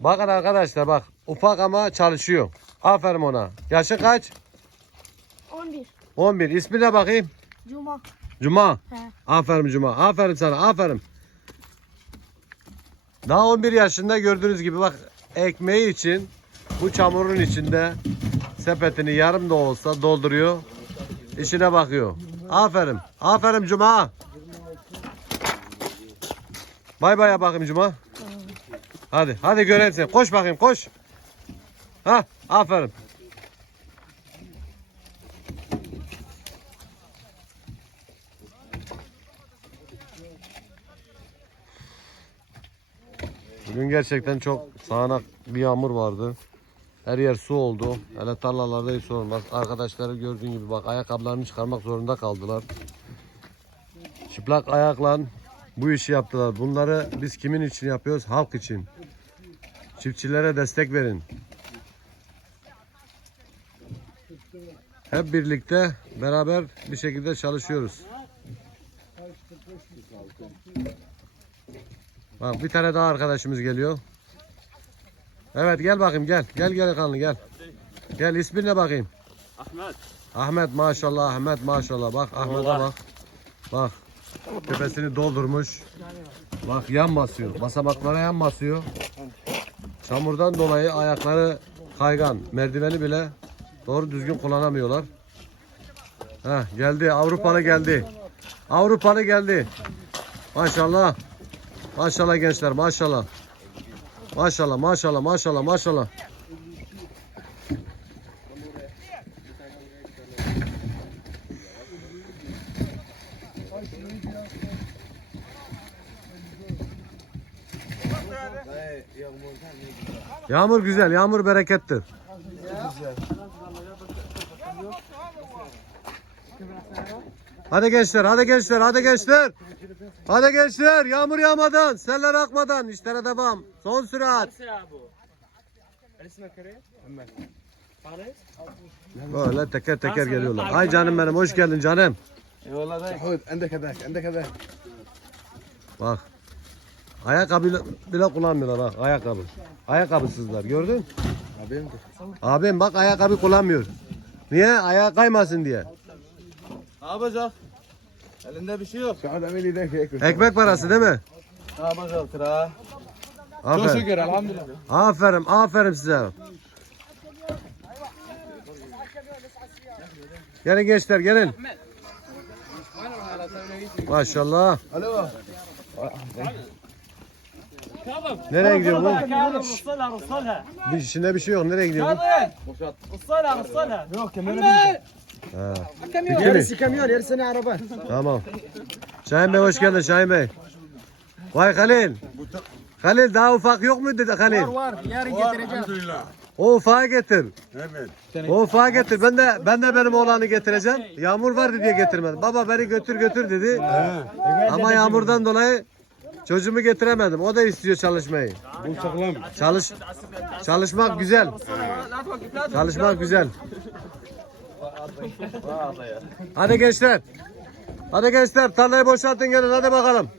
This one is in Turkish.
Bakın arkadaşlar bak. Ufak ama çalışıyor. Aferin ona. Yaşı kaç? 11. 11. İsmi ne bakayım? Cuma. Cuma. He. Aferin Cuma. Aferin sana. Aferin. Daha 11 yaşında gördüğünüz gibi bak ekmeği için bu çamurun içinde sepetini yarım da olsa dolduruyor. İşine bakıyor. Aferin. Aferin Cuma. Bay bay ya bakayım Cuma. Hadi. Hadi görelim seni. Koş bakayım koş. Ha, aferin. Bugün gerçekten çok sağanak bir yağmur vardı. Her yer su oldu. Hele tarlalarda hiç olmaz. Arkadaşları gördüğün gibi bak ayakkabılarını çıkarmak zorunda kaldılar. Çıplak ayakla bu işi yaptılar. Bunları biz kimin için yapıyoruz? Halk için. Çiftçilere destek verin. Hep birlikte beraber bir şekilde çalışıyoruz. Bak bir tane daha arkadaşımız geliyor. Evet gel bakayım gel. Gel gel kanlı gel. Gel ismin ne bakayım? Ahmet. Ahmet maşallah Ahmet maşallah. Bak Ahmet'e bak. Bak. Tepesini doldurmuş. Bak yan basıyor. Basamaklara yan basıyor. Çamurdan dolayı ayakları kaygan. Merdiveni bile doğru düzgün kullanamıyorlar. Heh, geldi Avrupalı geldi. Avrupalı geldi. Maşallah. Maşallah gençler maşallah. Maşallah maşallah maşallah maşallah. Yağmur güzel, yağmur berekettir. Hadi gençler, hadi gençler, hadi gençler. Hadi gençler, yağmur yağmadan, seller akmadan işlere devam. Son sürat. Böyle teker teker geliyorlar. Ay canım benim, hoş geldin canım. Eyvallah. Endek edek, endek edek. Bak. Ayakkabı bile, bile kullanmıyorlar ha ayakkabı. Ayakkabısızlar gördün? Abim de. Abim bak ayakkabı kullanmıyor. Niye? Ayağa kaymasın diye. Ne yapacak? Elinde bir şey yok. Şu adam şey ekmek. Ekmek parası değil mi? Ne yapacak tıra? Aferin. Çok şükür elhamdülillah. Aferin, aferin size. Gelin gençler gelin. Maşallah. Alo. Nereye gidiyor bu? Bir içinde bir şey yok. Nereye gidiyor bu? Yok kemeri Yarısı kamyon, yarısı ne araba. Tamam. Şahin Bey hoş geldin Şahin Bey. Vay Halil. Halil daha ufak yok mu dedi Halil? Var yarın getireceğim. O ufağı getir. Evet. O ufağı getir. Ben de ben de benim oğlanı getireceğim. Yağmur vardı diye getirmedim. Baba beni götür götür dedi. Ama yağmurdan dolayı çocuğumu getiremedim. O da istiyor çalışmayı. Bu sağlam. Çalış çalışmak güzel. Çalışmak güzel. Hadi gençler. Hadi gençler tarlayı boşaltın gelin hadi bakalım.